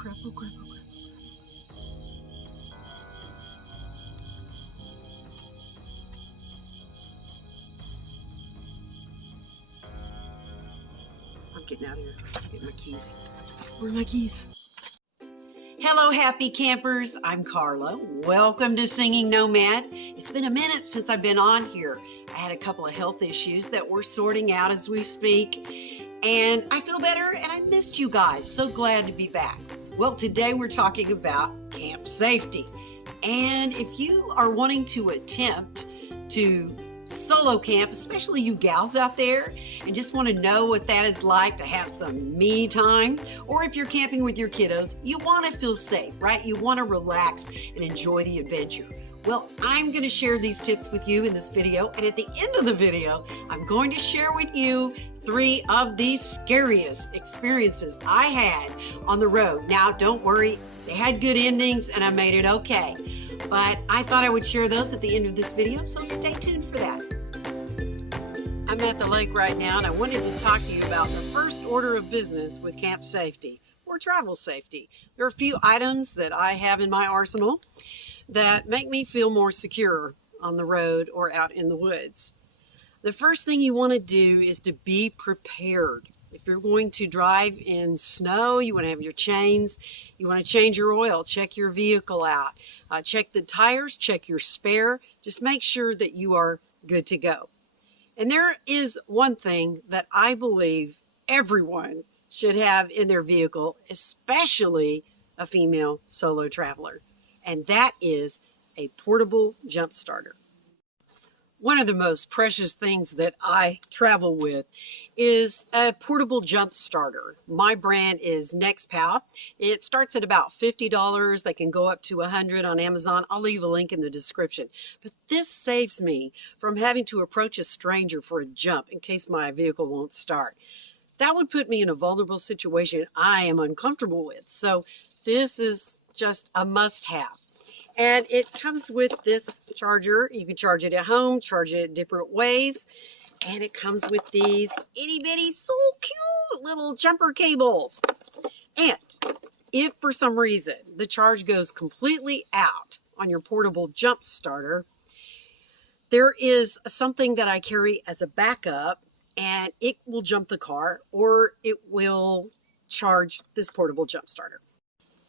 crap, oh crap, oh crap. I'm getting out of here. Get my keys. Where are my keys? Hello, happy campers. I'm Carla. Welcome to Singing Nomad. It's been a minute since I've been on here. I had a couple of health issues that we're sorting out as we speak, and I feel better and I missed you guys. So glad to be back. Well, today we're talking about camp safety. And if you are wanting to attempt to solo camp, especially you gals out there, and just want to know what that is like to have some me time, or if you're camping with your kiddos, you want to feel safe, right? You want to relax and enjoy the adventure. Well, I'm going to share these tips with you in this video, and at the end of the video, I'm going to share with you 3 of the scariest experiences I had on the road. Now, don't worry, they had good endings and I made it okay. But I thought I would share those at the end of this video, so stay tuned for that. I'm at the lake right now, and I wanted to talk to you about the first order of business with camp safety or travel safety. There are a few items that I have in my arsenal that make me feel more secure on the road or out in the woods. The first thing you want to do is to be prepared. If you're going to drive in snow, you want to have your chains, you want to change your oil, check your vehicle out, check the tires, check your spare, just make sure that you are good to go. And there is one thing that I believe everyone should have in their vehicle, especially a female solo traveler, and that is a portable jump starter. One of the most precious things that I travel with is a portable jump starter. My brand is NextPal. It starts at about $50. They can go up to $100 on Amazon. I'll leave a link in the description. But this saves me from having to approach a stranger for a jump in case my vehicle won't start. That would put me in a vulnerable situation I am uncomfortable with. So this is just a must-have. And it comes with this charger. You can charge it at home, charge it different ways. And it comes with these itty bitty, so cute little jumper cables. And if for some reason the charge goes completely out on your portable jump starter, there is something that I carry as a backup, and it will jump the car or it will charge this portable jump starter.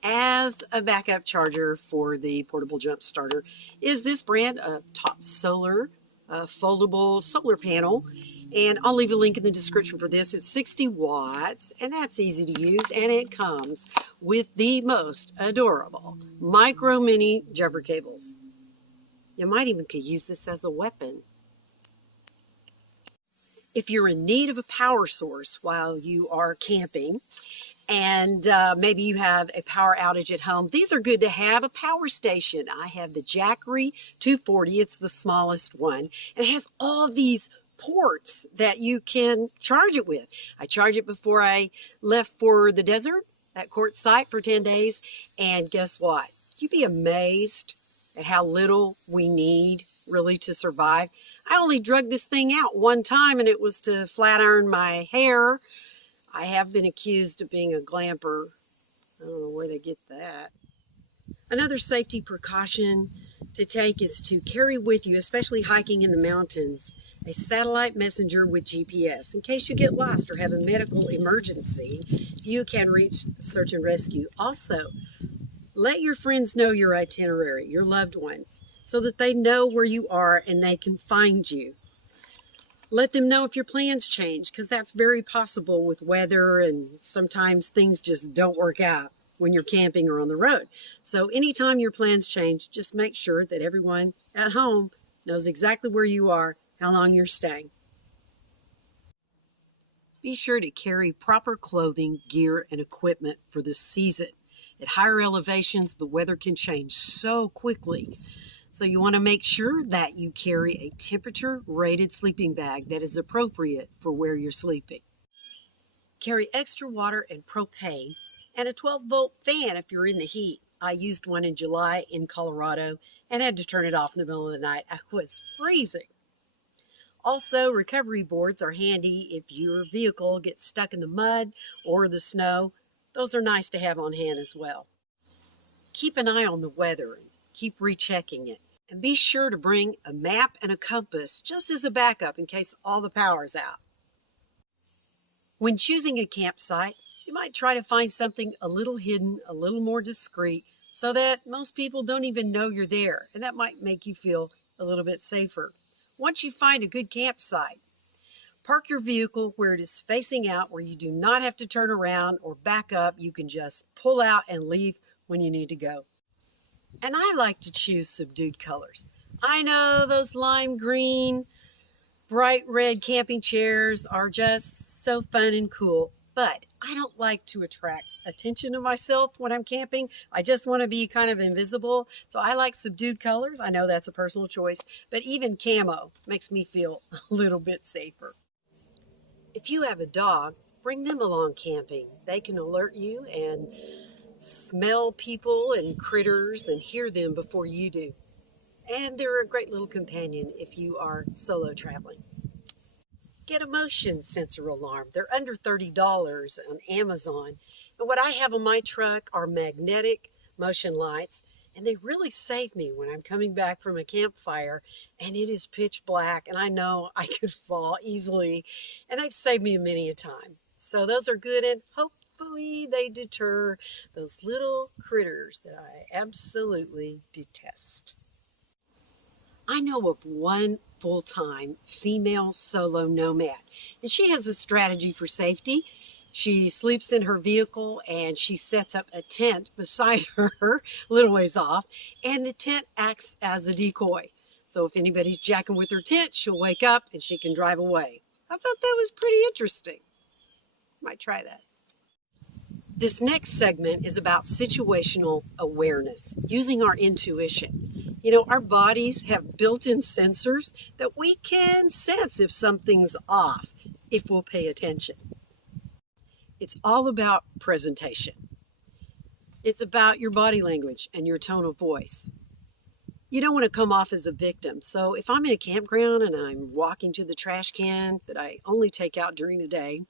As a backup charger for the portable jump starter is this brand of Top Solar foldable solar panel, and I'll leave a link in the description for this. It's 60 watts and that's easy to use, and it comes with the most adorable micro mini jumper cables. You might even could use this as a weapon. If you're in need of a power source while you are camping, and maybe you have a power outage at home, these are good to have. A power station. I have the Jackery 240. It's the smallest one. And it has all these ports that you can charge it with. I charged it before I left for the desert at Quartzsite for 10 days. And guess what? You'd be amazed at how little we need really to survive. I only drug this thing out one time, and it was to flat iron my hair. I have been accused of being a glamper. I don't know where they get that. Another safety precaution to take is to carry with you, especially hiking in the mountains, a satellite messenger with GPS. In case you get lost or have a medical emergency, you can reach search and rescue. Also, let your friends know your itinerary, your loved ones, so that they know where you are and they can find you. Let them know if your plans change, because that's very possible with weather, and sometimes things just don't work out when you're camping or on the road. So anytime your plans change, just make sure that everyone at home knows exactly where you are, how long you're staying. Be sure to carry proper clothing, gear, and equipment for the season. At higher elevations, the weather can change so quickly. So you want to make sure that you carry a temperature-rated sleeping bag that is appropriate for where you're sleeping. Carry extra water and propane, and a 12-volt fan if you're in the heat. I used one in July in Colorado and had to turn it off in the middle of the night. I was freezing. Also, recovery boards are handy if your vehicle gets stuck in the mud or the snow. Those are nice to have on hand as well. Keep an eye on the weather and keep rechecking it. And be sure to bring a map and a compass just as a backup in case all the power's out. When choosing a campsite, you might try to find something a little hidden, a little more discreet, so that most people don't even know you're there, and that might make you feel a little bit safer. Once you find a good campsite, park your vehicle where it is facing out, where you do not have to turn around or back up. You can just pull out and leave when you need to go. And I like to choose subdued colors. I know those lime green, bright red camping chairs are just so fun and cool, but I don't like to attract attention to myself when I'm camping. I just want to be kind of invisible. So I like subdued colors. I know that's a personal choice, but even camo makes me feel a little bit safer. If you have a dog, bring them along camping. They can alert you and smell people and critters and hear them before you do. And they're a great little companion if you are solo traveling. Get a motion sensor alarm. They're under $30 on Amazon. And what I have on my truck are magnetic motion lights, and they really save me when I'm coming back from a campfire and it is pitch black and I know I could fall easily, and they've saved me many a time. So those are good, and hopefully they deter those little critters that I absolutely detest. I know of one full-time female solo nomad, and she has a strategy for safety. She sleeps in her vehicle and she sets up a tent beside her a little ways off, and the tent acts as a decoy. So if anybody's jacking with her tent, she'll wake up and she can drive away. I thought that was pretty interesting. Might try that. This next segment is about situational awareness, using our intuition. You know, our bodies have built-in sensors that we can sense if something's off, if we'll pay attention. It's all about presentation. It's about your body language and your tone of voice. You don't want to come off as a victim. So if I'm in a campground and I'm walking to the trash can that I only take out during the day,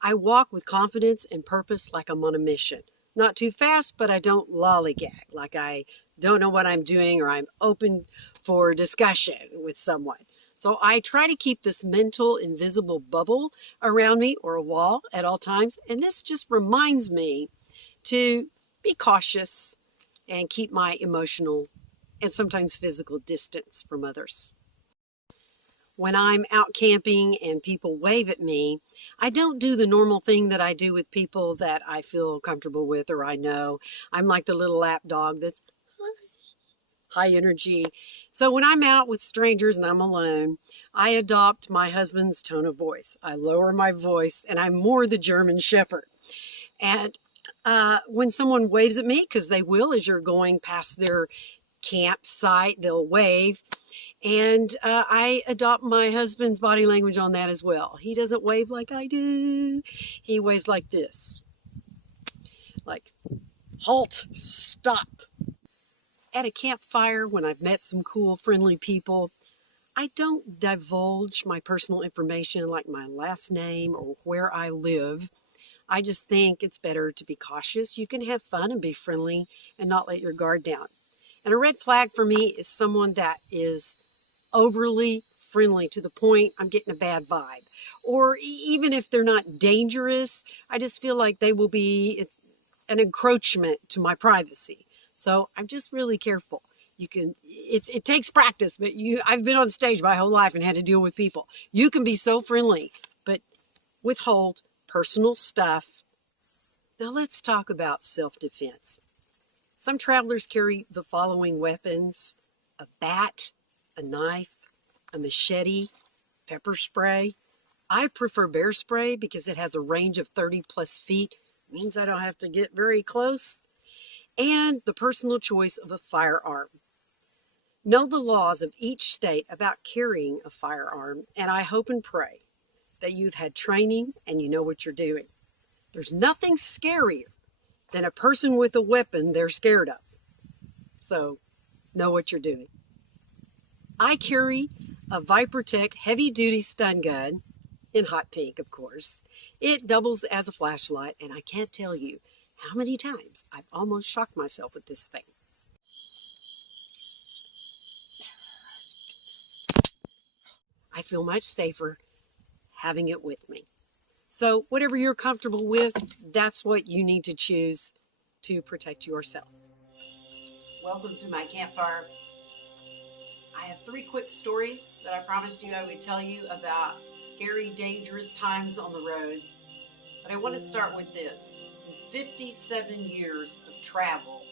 I walk with confidence and purpose like I'm on a mission. Not too fast, but I don't lollygag, like I don't know what I'm doing or I'm open for discussion with someone. So I try to keep this mental invisible bubble around me, or a wall, at all times. And this just reminds me to be cautious and keep my emotional and sometimes physical distance from others. When I'm out camping and people wave at me, I don't do the normal thing that I do with people that I feel comfortable with or I know. I'm like the little lap dog that's high energy. So when I'm out with strangers and I'm alone, I adopt my husband's tone of voice. I lower my voice and I'm more the German Shepherd. And when someone waves at me, because they will as you're going past their campsite, they'll wave. And I adopt my husband's body language on that as well. He doesn't wave like I do. He waves like this. Like, halt, stop. At a campfire, when I've met some cool, friendly people, I don't divulge my personal information like my last name or where I live. I just think it's better to be cautious. You can have fun and be friendly and not let your guard down. And a red flag for me is someone that is overly friendly to the point I'm getting a bad vibe. Or even if they're not dangerous, I just feel like they will be an encroachment to my privacy. So I'm just really careful. It takes practice, but I've been on stage my whole life and had to deal with people. You can be so friendly, but withhold personal stuff. Now let's talk about self-defense. Some travelers carry the following weapons: a bat, a knife, a machete, pepper spray. I prefer bear spray because it has a range of 30 plus feet. It means I don't have to get very close. And the personal choice of a firearm. Know the laws of each state about carrying a firearm, and I hope and pray that you've had training and you know what you're doing. There's nothing scarier than a person with a weapon they're scared of. So, know what you're doing. I carry a Vipertec heavy-duty stun gun in hot pink, of course. It doubles as a flashlight, and I can't tell you how many times I've almost shocked myself with this thing. I feel much safer having it with me. So whatever you're comfortable with, that's what you need to choose to protect yourself. Welcome to my campfire. I have 3 quick stories that I promised you I would tell you about scary, dangerous times on the road. But I want to start with this. In 57 years of travel,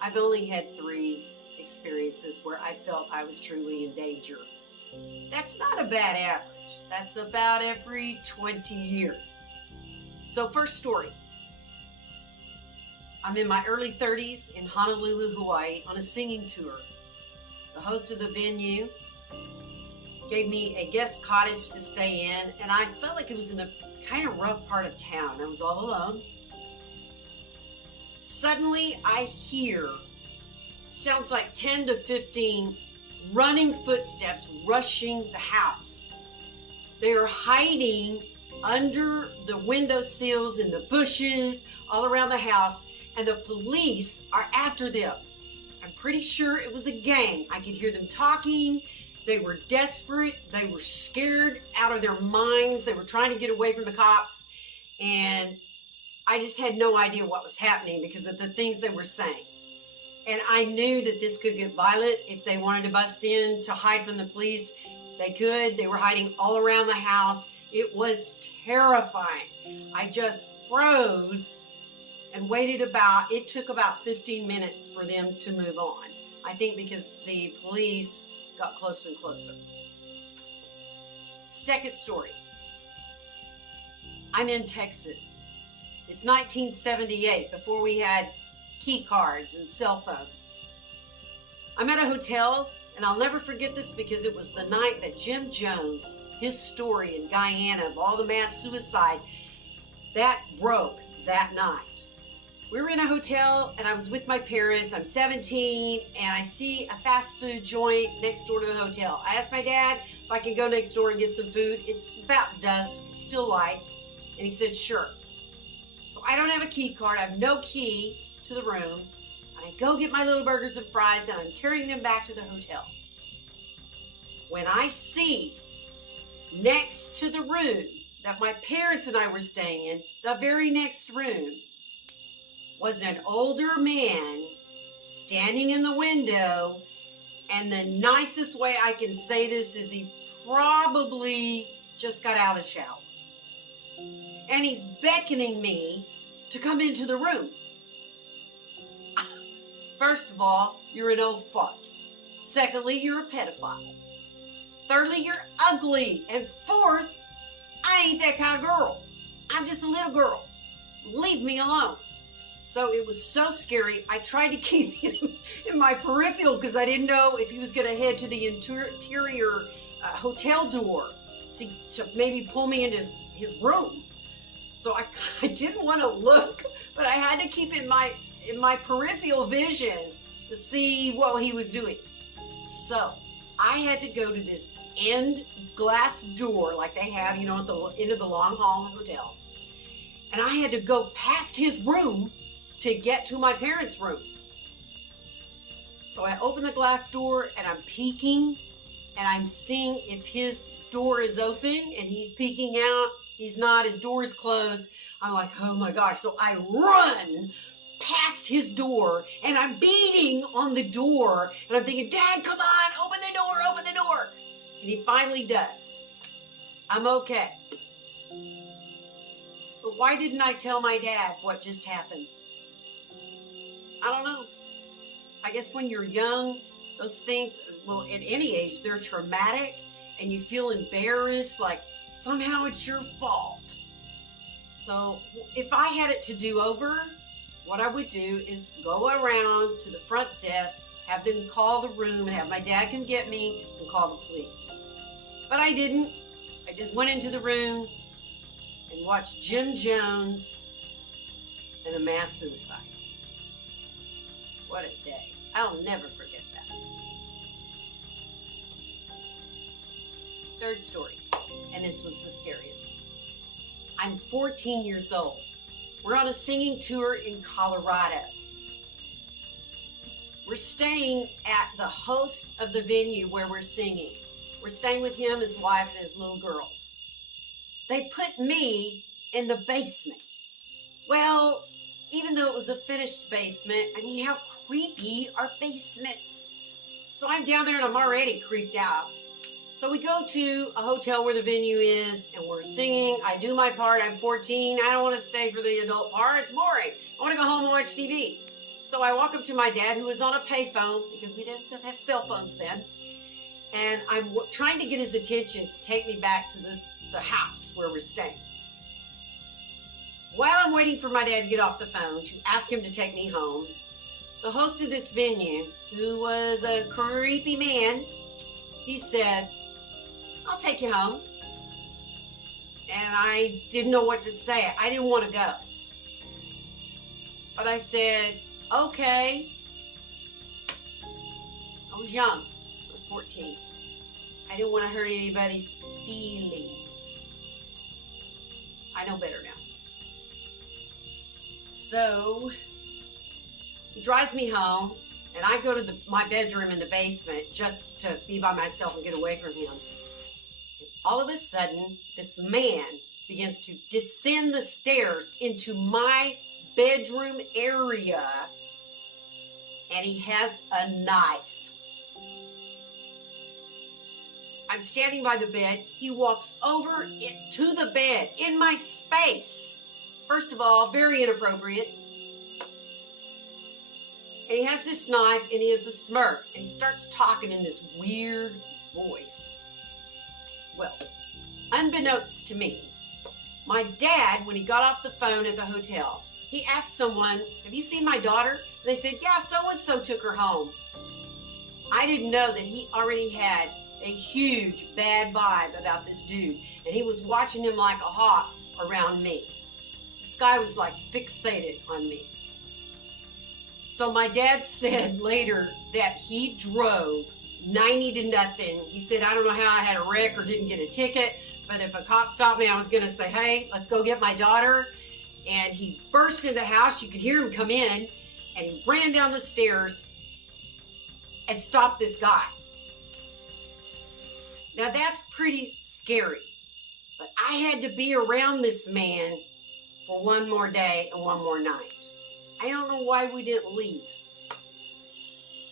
I've only had 3 experiences where I felt I was truly in danger. That's not a bad average. That's about every 20 years. So first story. I'm in my early 30s in Honolulu, Hawaii on a singing tour. The host of the venue gave me a guest cottage to stay in, and I felt like it was in a kind of rough part of town. I was all alone. Suddenly I hear, sounds like 10 to 15 running footsteps rushing the house. They are hiding under the window sills and the bushes all around the house, and the police are after them. I'm pretty sure it was a gang. I could hear them talking. They were desperate. They were scared out of their minds. They were trying to get away from the cops, and I just had no idea what was happening because of the things they were saying. And I knew that this could get violent. If they wanted to bust in to hide from the police, they could. They were hiding all around the house. It was terrifying. I just froze and waited it took about 15 minutes for them to move on. I think because the police got closer and closer. Second story. I'm in Texas. It's 1978, before we had key cards and cell phones. I'm at a hotel, and I'll never forget this because it was the night that Jim Jones, his story in Guyana of all the mass suicide, that broke that night. We were in a hotel, and I was with my parents. I'm 17, and I see a fast food joint next door to the hotel. I asked my dad if I can go next door and get some food. It's about dusk, it's still light, and he said, sure. So I don't have a key card. I have no key to the room, and I go get my little burgers and fries, and I'm carrying them back to the hotel. When I see next to the room that my parents and I were staying in, the very next room, was an older man standing in the window, and the nicest way I can say this is he probably just got out of the shower. And he's beckoning me to come into the room. First of all, you're an old fart. Secondly, you're a pedophile. Thirdly, you're ugly. And fourth, I ain't that kind of girl. I'm just a little girl. Leave me alone. So it was so scary. I tried to keep him in my peripheral because I didn't know if he was going to head to the interior hotel door to maybe pull me into his room. So I didn't want to look, but I had to keep in my peripheral vision to see what he was doing. So I had to go to this end glass door like they have, at the end of the long hall of hotels. And I had to go past his room to get to my parents' room. So I open the glass door and I'm peeking and I'm seeing if his door is open and he's peeking out. He's not, his door is closed. I'm like, oh my gosh. So I run past his door and I'm beating on the door and I'm thinking, Dad, come on, open the door. And he finally does. I'm okay. But why didn't I tell my dad what just happened? I don't know. I guess when you're young, those things, well, at any age, they're traumatic and you feel embarrassed, like somehow it's your fault. So if I had it to do over, what I would do is go around to the front desk, have them call the room and have my dad come get me and call the police. But I didn't. I just went into the room and watched Jim Jones and a mass suicide. What a day. I'll never forget that. Third story, and this was the scariest. I'm 14 years old. We're on a singing tour in Colorado. We're staying at the host of the venue where we're singing. We're staying with him, his wife, and his little girls. They put me in the basement. Well, even though it was a finished basement, I mean, how creepy are basements? So I'm down there and I'm already creeped out. So we go to a hotel where the venue is and we're singing. I do my part. I'm 14. I don't want to stay for the adult part. It's boring. I want to go home and watch TV. So I walk up to my dad, who was on a payphone because we didn't have cell phones then. And I'm trying to get his attention to take me back to the house where we're staying. While I'm waiting for my dad to get off the phone to ask him to take me home, the host of this venue, who was a creepy man, he said, "I'll take you home." And I didn't know what to say. I didn't want to go. But I said, okay. I was young. I was 14. I didn't want to hurt anybody's feelings. I know better now. So he drives me home, and I go to my bedroom in the basement just to be by myself and get away from him. And all of a sudden, this man begins to descend the stairs into my bedroom area, and he has a knife. I'm standing by the bed. He walks over to the bed in my space. First of all, very inappropriate. And he has this knife and he has a smirk and he starts talking in this weird voice. Well, unbeknownst to me, my dad, when he got off the phone at the hotel, he asked someone, "Have you seen my daughter?" And they said, "Yeah, so-and-so took her home." I didn't know that he already had a huge bad vibe about this dude, and he was watching him like a hawk around me. This guy was like fixated on me. So my dad said later that he drove 90 to nothing. He said, "I don't know how I had a wreck or didn't get a ticket, but if a cop stopped me, I was going to say, 'Hey, let's go get my daughter.'" And he burst in the house. You could hear him come in, and he ran down the stairs and stopped this guy. Now that's pretty scary, but I had to be around this man for one more day and one more night. I don't know why we didn't leave,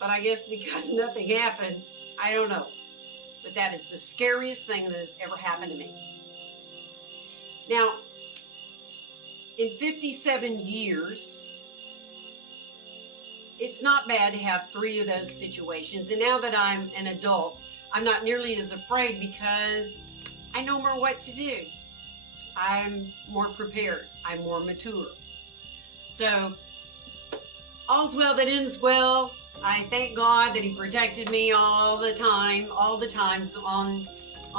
but I guess because nothing happened. I don't know, but that is the scariest thing that has ever happened to me. Now, in 57 years, it's not bad to have 3 of those situations. And now that I'm an adult, I'm not nearly as afraid because I know more what to do. I'm more prepared. I'm more mature. So, all's well that ends well. I thank God that he protected me all the times on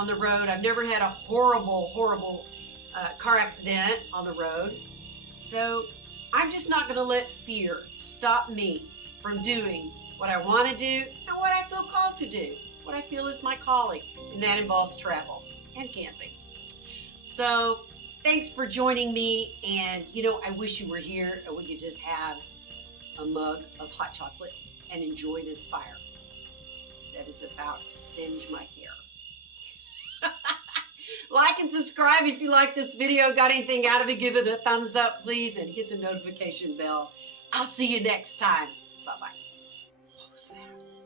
the road. I've never had a horrible car accident on the road. So I'm just not going to let fear stop me from doing what I want to do and what I feel called to do, what I feel is my calling, and that involves travel and camping. So thanks for joining me, and I wish you were here and we could just have a mug of hot chocolate and enjoy this fire that is about to singe my hair. Like and subscribe if you like this video, got anything out of it, give it a thumbs up, please, and hit the notification bell. I'll see you next time. Bye-bye. What was that?